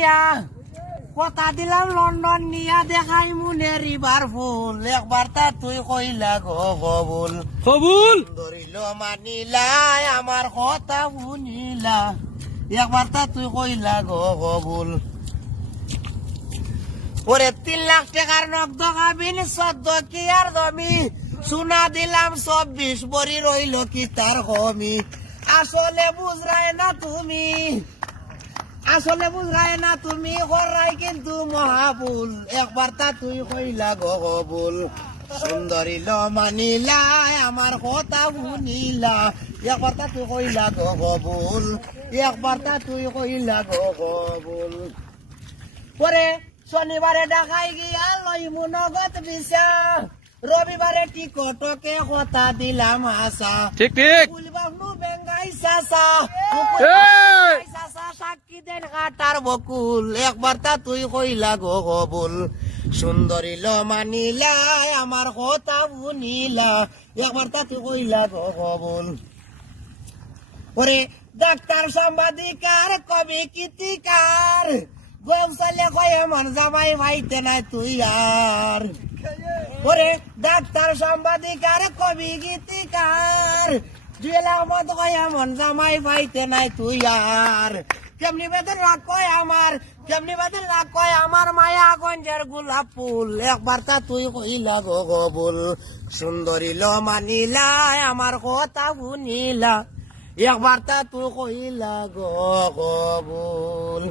মিয়া কথা দিলাম লন্ডন নিয়া দেখাই মুনে রিভার ফুল একবার তা তুই কইলা গো কবুল কবুল ধরিল মানিলা আমার কথা শুনিলা একবার তা তুই কইলা গো কবুল ওরে 3 লাখ টাকার নগদ কাবিন 14 কি আর জমি সোনা দিলাম 24 বড়ি রইল কি তার কমি আসলে বুঝরায় না তুমি করাই কিন্তু মহাবুল একবার তা তুই কইলা গো কবুল সুন্দরী ল মানিলা আমার কথা শুনিলা একবার তা তুই কইলা গো কবুল একবার তা তুই কইলা গো কবুল পরে শনিবারে ঢাকাই গিয়া লইমু নগদ বিছা রবিবারে টিকটকে কথা দিলাম আশা ঠিক ঠিক ফুলবাবু বেঙ্গাই চাচা সাক্ষী দেন কাটার বকুল একবার তা তুই কইলা গো কবুল সুন্দরী ল মানিলা আমার কথা শুনিলা একবার তা তুই কইলা গো কবুল ওরে ডাক্তার সাংবাদিকার কবি গীতিকার গোসালে কয় মন জামাই ভাইতে নাই তুই আর ওরে ডাক্তার সাংবাদিকার কবি গীতিকার জুয়েলার মত কয় মন জামাই ভাইতে নাই তুই আর কেমনি বেতন লাগ কয় আমার মায়া গঞ্জের গোলাপ ফুল একবার তা তুই কইলা গো কবুল সুন্দরী ল মানিলা আমার কথা শুনিলা একবার তা তুই কইলা গো কবুল।